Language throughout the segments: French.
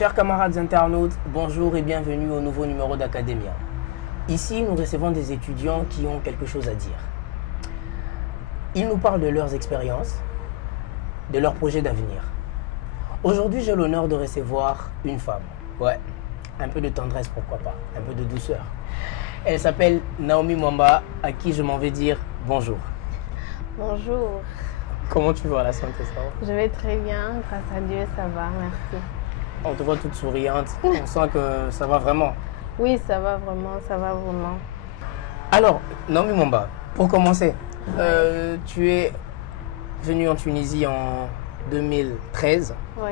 Chers camarades internautes, bonjour et bienvenue au nouveau numéro d'Academia. Ici, nous recevons des étudiants qui ont quelque chose à dire. Ils nous parlent de leurs expériences, de leurs projets d'avenir. Aujourd'hui, j'ai l'honneur de recevoir une femme. Ouais, un peu de tendresse, pourquoi pas, un peu de douceur. Elle s'appelle Naomi Mwamba, à qui je m'en vais dire bonjour. Bonjour. Comment tu vas, la santé, ça va? Je vais très bien, grâce à Dieu, ça va, merci. On te voit toute souriante, on sent que ça va vraiment. Oui, ça va vraiment, ça va vraiment. Alors, Naomi Mwamba, pour commencer, tu es venue en Tunisie en 2013. Oui.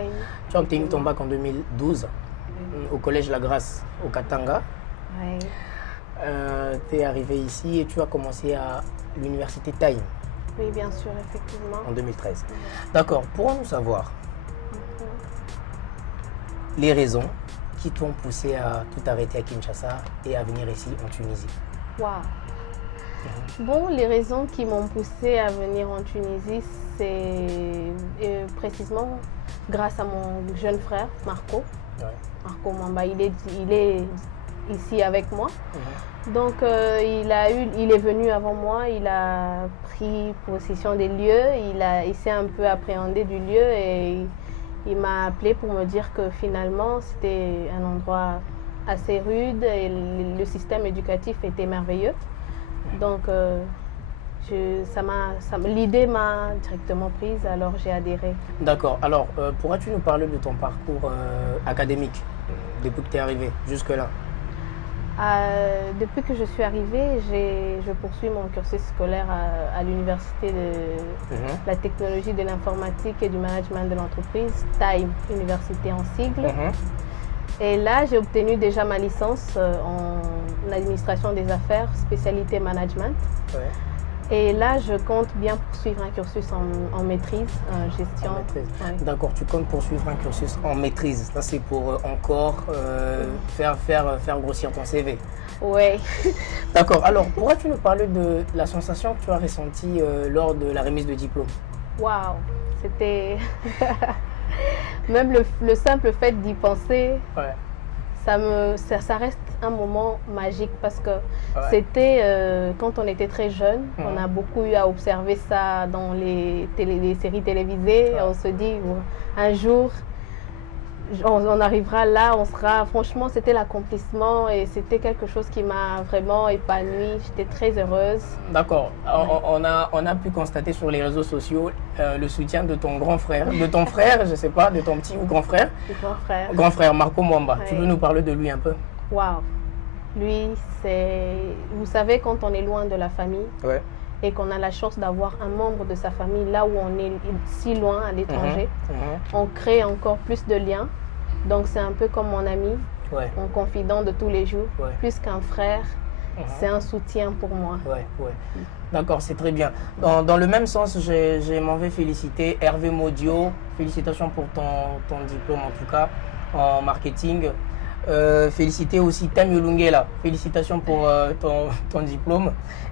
Tu as obtenu ton bac en 2012 au Collège La Grâce, au Katanga. Oui. Tu es arrivé ici et tu as commencé à l'université Time Oui, bien sûr, effectivement. en 2013. D'accord, pourrons-nous savoir les raisons qui t'ont poussé à tout arrêter à Kinshasa et à venir ici en Tunisie? Waouh. Bon, les raisons qui m'ont poussé à venir en Tunisie, c'est précisément grâce à mon jeune frère, Marco. Ouais. Marco Mwamba, il est ici avec moi. Donc, il est venu avant moi, il a pris possession des lieux, il s'est un peu appréhendé du lieu et il m'a appelé pour me dire que finalement, c'était un endroit assez rude et le système éducatif était merveilleux. Donc, l'idée m'a directement prise, alors j'ai adhéré. D'accord. Alors, pourrais-tu nous parler de ton parcours académique depuis que tu es arrivé jusque-là? Depuis que je suis arrivée, je poursuis mon cursus scolaire à l'université de la technologie de l'informatique et du management de l'entreprise, Time, université en sigle. Et là, j'ai obtenu déjà ma licence en administration des affaires, spécialité management. Ouais. Et là, je compte bien poursuivre un cursus en maîtrise, en gestion. Ouais. D'accord, tu comptes poursuivre un cursus en maîtrise. Ça, c'est pour encore faire grossir ton CV. Oui. D'accord, alors pourrais-tu nous parler de la sensation que tu as ressentie lors de la remise de diplôme? Waouh, c'était... Même le simple fait d'y penser, ouais. Ça reste un moment magique parce que c'était quand on était très jeune, on a beaucoup eu à observer ça dans les séries télévisées. On se dit un jour on arrivera là, franchement c'était l'accomplissement et c'était quelque chose qui m'a vraiment épanouie, j'étais très heureuse. D'accord, on a pu constater sur les réseaux sociaux le soutien de ton grand frère, de ton frère, je sais pas, de ton petit ou grand frère. Grand frère Marco Mwamba, tu veux nous parler de lui un peu? Waouh, lui vous savez quand on est loin de la famille et qu'on a la chance d'avoir un membre de sa famille là où on est si loin à l'étranger, on crée encore plus de liens. Donc c'est un peu comme mon ami, mon confident de tous les jours, plus qu'un frère, c'est un soutien pour moi. D'accord, c'est très bien. Dans le même sens, je m'en vais féliciter Hervé Modio, félicitations pour ton diplôme en tout cas en marketing. Féliciter aussi Tam Yolungela, félicitations pour ton diplôme,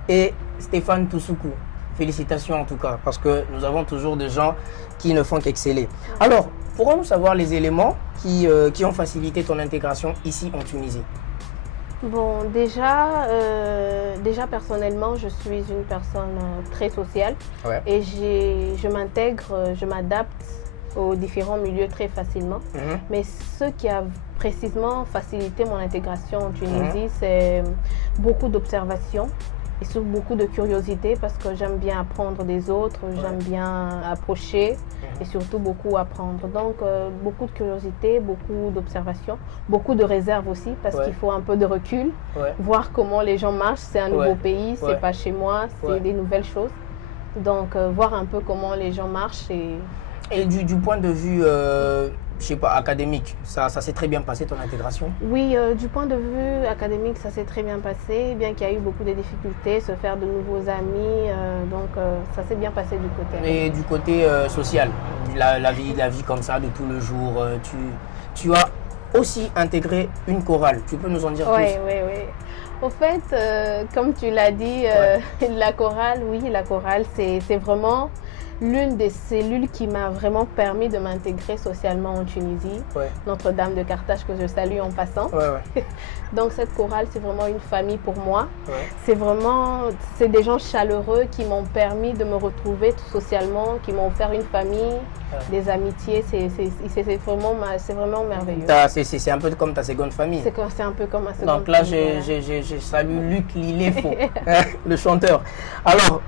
et Stéphane Toussoukou, félicitations en tout cas, parce que nous avons toujours des gens qui ne font qu'exceller. Alors, pourrons-nous savoir les éléments qui ont facilité ton intégration ici en Tunisie? Bon, déjà personnellement, je suis une personne très sociale et je m'intègre, je m'adapte aux différents milieux très facilement. Mais ce qui a précisément facilité mon intégration en Tunisie, c'est beaucoup d'observation et surtout beaucoup de curiosité parce que j'aime bien apprendre des autres, j'aime bien approcher et surtout beaucoup apprendre. Donc beaucoup de curiosité, beaucoup d'observation, beaucoup de réserve aussi parce qu'il faut un peu de recul, voir comment les gens marchent. C'est un nouveau pays, c'est pas chez moi, c'est des nouvelles choses. Donc voir un peu comment les gens marchent. Et du point de vue, je sais pas, académique, ça s'est très bien passé ton intégration? Oui, du point de vue académique, ça s'est très bien passé, bien qu'il y a eu beaucoup de difficultés, se faire de nouveaux amis, donc ça s'est bien passé du côté. Et du côté social, la vie comme ça de tout le jour, tu as aussi intégré une chorale, tu peux nous en dire plus? Oui. Au fait, comme tu l'as dit, la chorale, c'est vraiment l'une des cellules qui m'a vraiment permis de m'intégrer socialement en Tunisie, Notre-Dame de Carthage, que je salue en passant. Donc cette chorale, c'est vraiment une famille pour moi. C'est des gens chaleureux qui m'ont permis de me retrouver socialement, qui m'ont offert une famille, des amitiés. C'est vraiment merveilleux. C'est un peu comme ta seconde famille. C'est un peu comme ma seconde famille. Donc là, je salue Luc Lilefo, le chanteur. Alors,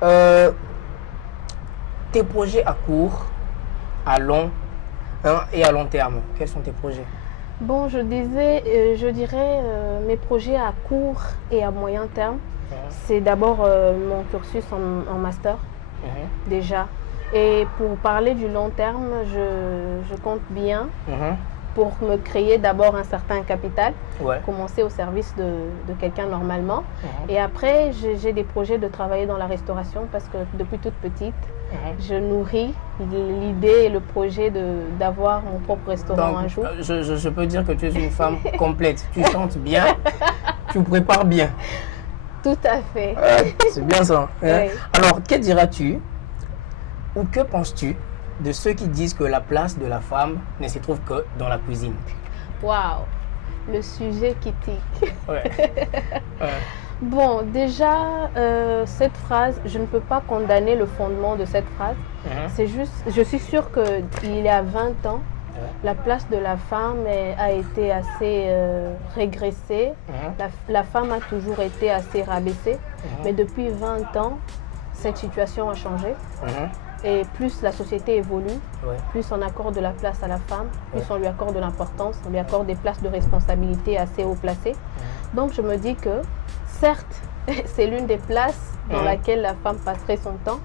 tes projets à court, à long et à long terme, quels sont tes projets? Bon, je dirais mes projets à court et à moyen terme. C'est d'abord mon cursus en master, déjà. Et pour parler du long terme, je compte bien pour me créer d'abord un certain capital, commencer au service de quelqu'un normalement. Et après, j'ai des projets de travailler dans la restauration parce que depuis toute petite, je nourris l'idée et le projet d'avoir mon propre restaurant. Donc, un jour. Je peux dire que tu es une femme complète. Tu chantes bien, tu prépares bien. Tout à fait. C'est bien ça. Alors, que diras-tu ou que penses-tu de ceux qui disent que la place de la femme ne se trouve que dans la cuisine? Waouh, le sujet qui tique. Bon, déjà, cette phrase, je ne peux pas condamner le fondement de cette phrase. C'est juste, je suis sûre qu'il y a 20 ans, la place de la femme a été assez régressée. La femme a toujours été assez rabaissée. Mais depuis 20 ans, cette situation a changé. Et plus la société évolue, plus on accorde de la place à la femme, plus on lui accorde de l'importance, on lui accorde des places de responsabilité assez haut placées. Donc je me dis que, certes, c'est l'une des places dans laquelle la femme passerait son temps,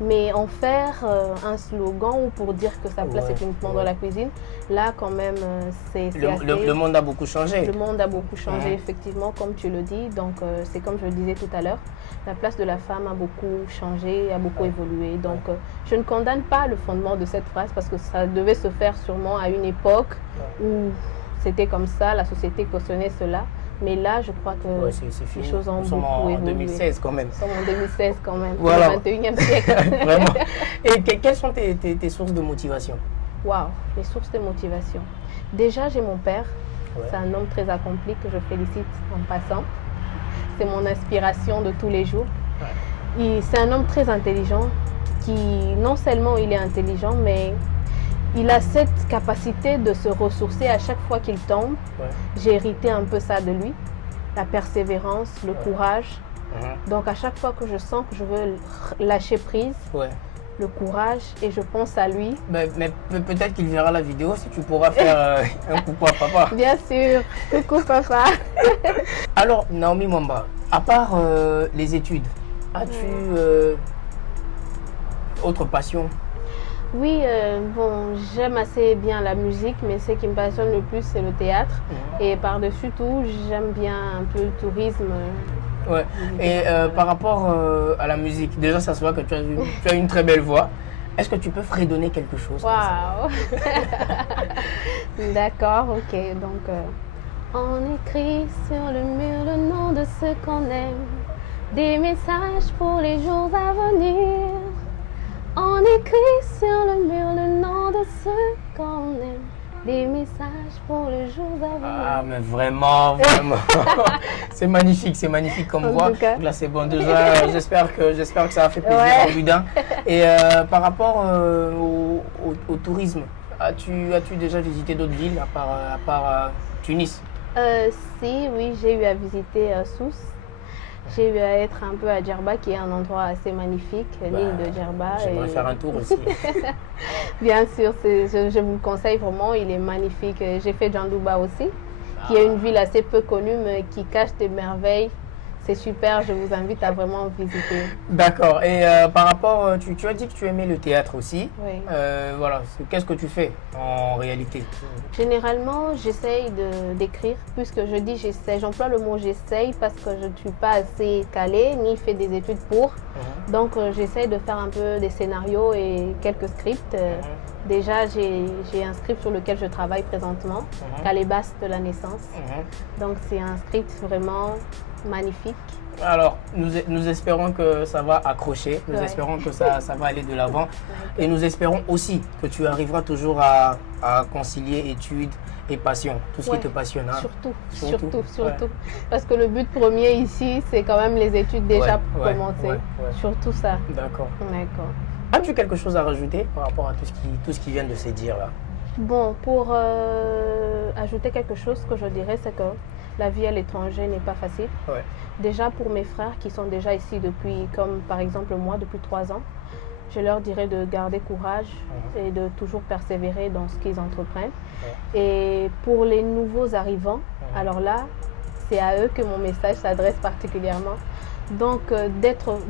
mais en faire un slogan ou pour dire que sa place est uniquement dans la cuisine, là quand même c'est le monde a beaucoup changé. Le monde a beaucoup changé, effectivement, comme tu le dis. Donc c'est comme je le disais tout à l'heure, la place de la femme a beaucoup changé, a beaucoup évolué. Donc je ne condamne pas le fondement de cette phrase parce que ça devait se faire sûrement à une époque où c'était comme ça, la société cautionnait cela. Mais là, je crois que les choses ont beaucoup évolué. En 2016 quand même. Nous sommes en 2016 quand même, voilà. Au 21e siècle. Vraiment. Et quelles sont tes sources de motivation? Waouh, les sources de motivation. Déjà, j'ai mon père. C'est un homme très accompli que je félicite en passant. C'est mon inspiration de tous les jours. C'est un homme très intelligent qui, non seulement il est intelligent, mais il a cette capacité de se ressourcer à chaque fois qu'il tombe. J'ai hérité un peu ça de lui. La persévérance, le courage. Donc à chaque fois que je sens que je veux lâcher prise, le courage, et je pense à lui. Mais peut-être qu'il verra la vidéo si tu pourras faire un coucou à papa. Bien sûr, coucou papa. Alors Naomi Mwamba, à part les études, as-tu autre passion? Oui, bon, j'aime assez bien la musique, mais ce qui me passionne le plus, c'est le théâtre. Et par-dessus tout, j'aime bien un peu le tourisme. Et par rapport à la musique, déjà, ça se voit que tu as une très belle voix. Est-ce que tu peux fredonner quelque chose? Waouh. D'accord, ok. Donc, on écrit sur le mur le nom de ceux qu'on aime, des messages pour les jours à venir. On écrit sur le mur le nom de ceux qu'on aime, des messages pour les jours à venir. Ah, mais vraiment. C'est magnifique comme voix. Là, c'est bon. Déjà, j'espère que ça a fait plaisir au Boudin. Et par rapport au tourisme, as-tu déjà visité d'autres villes à part Tunis? Oui, j'ai eu à visiter Sousse. J'ai eu à être un peu à Djerba, qui est un endroit assez magnifique, l'île de Djerba. J'aimerais faire un tour aussi. Bien sûr, je vous le conseille vraiment, il est magnifique. J'ai fait Djandouba aussi, qui est une ville assez peu connue, mais qui cache des merveilles. C'est super, je vous invite à vraiment visiter. D'accord. Et par rapport, tu as dit que tu aimais le théâtre aussi. Oui. Voilà. Qu'est-ce que tu fais en réalité? Généralement, j'essaye d'écrire. Puisque je dis j'essaie, j'emploie le mot j'essaye parce que je ne suis pas assez calée ni fait des études pour. Donc, j'essaye de faire un peu des scénarios et quelques scripts. Déjà, j'ai un script sur lequel je travaille présentement, Calébas de la naissance. Donc, c'est un script vraiment magnifique Alors, nous espérons que ça va accrocher, nous espérons que ça va aller de l'avant et nous espérons aussi que tu arriveras toujours à concilier études et passion, tout ce qui te passionne. Hein. Surtout. Parce que le but premier ici, c'est quand même les études déjà pour commencer. Surtout ça. D'accord. As-tu quelque chose à rajouter par rapport à tout ce qui vient de se dire là? Bon, pour ajouter quelque chose, ce que je dirais, c'est que la vie à l'étranger n'est pas facile. Déjà pour mes frères qui sont déjà ici depuis, comme par exemple moi, depuis 3 ans, je leur dirais de garder courage et de toujours persévérer dans ce qu'ils entreprennent. Et pour les nouveaux arrivants, alors là, c'est à eux que mon message s'adresse particulièrement. Donc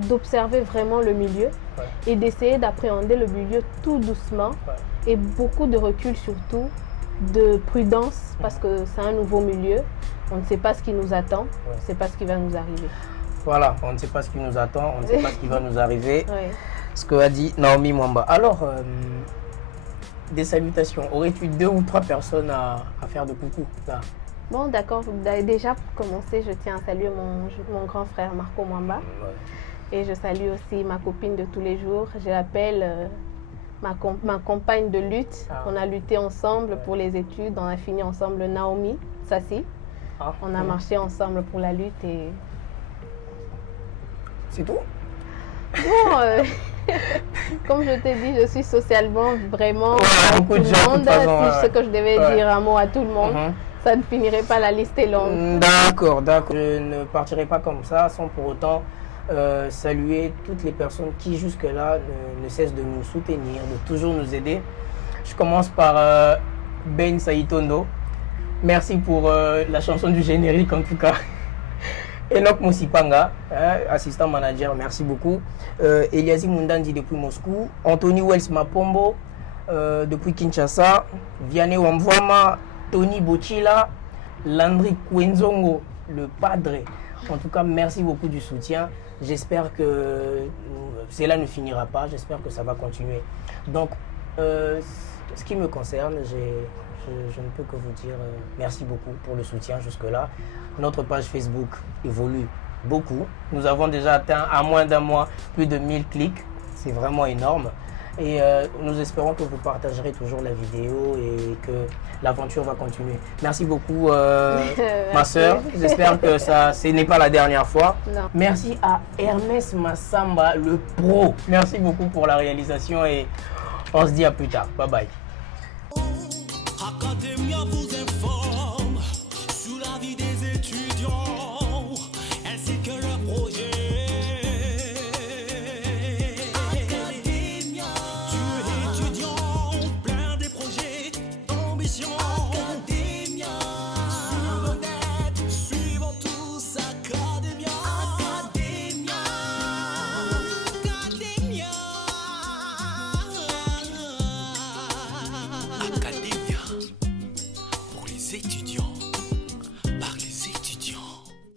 d'observer vraiment le milieu et d'essayer d'appréhender le milieu tout doucement et beaucoup de recul surtout, de prudence parce que c'est un nouveau milieu. On ne sait pas ce qui nous attend, on ne sait pas ce qui va nous arriver. Voilà, on ne sait pas ce qui nous attend, on ne sait pas ce qui va nous arriver. Ce que a dit Naomi Mwamba. Alors, des salutations. Aurais-tu 2 ou 3 personnes à faire de coucou là? Bon, d'accord. Déjà, pour commencer, je tiens à saluer mon grand frère Marco Mwamba. Et je salue aussi ma copine de tous les jours. Je l'appelle ma compagne de lutte. On a lutté ensemble pour les études. On a fini ensemble, Naomi Sassi. On a marché ensemble pour la lutte et... C'est tout? Bon, comme je t'ai dit, je suis socialement vraiment beaucoup de gens, monde. Si je sais que je devais dire un mot à tout le monde, ça ne finirait pas, la liste est longue. D'accord. Je ne partirai pas comme ça sans pour autant saluer toutes les personnes qui jusque-là ne cessent de nous soutenir, de toujours nous aider. Je commence par Ben Saïtondo. Merci pour la chanson du générique en tout cas. Enoch Mosipanga, assistant manager, merci beaucoup. Eliazi Mundandi depuis Moscou. Anthony Wells Mapombo depuis Kinshasa. Vianney Wamvwama, Tony Bochila, Landry Kwenzongo, le padre. En tout cas, merci beaucoup du soutien. J'espère que cela ne finira pas. J'espère que ça va continuer. Donc, ce qui me concerne, je ne peux que vous dire merci beaucoup pour le soutien jusque-là. Notre page Facebook évolue beaucoup. Nous avons déjà atteint à moins d'un mois plus de 1000 clics. C'est vraiment énorme. Et nous espérons que vous partagerez toujours la vidéo et que l'aventure va continuer. Merci beaucoup ma soeur. J'espère que ce n'est pas la dernière fois. Non. Merci à Hermès Massamba, le pro. Merci beaucoup pour la réalisation et on se dit à plus tard. Bye bye. Academia vous informe sur la vie des étudiants.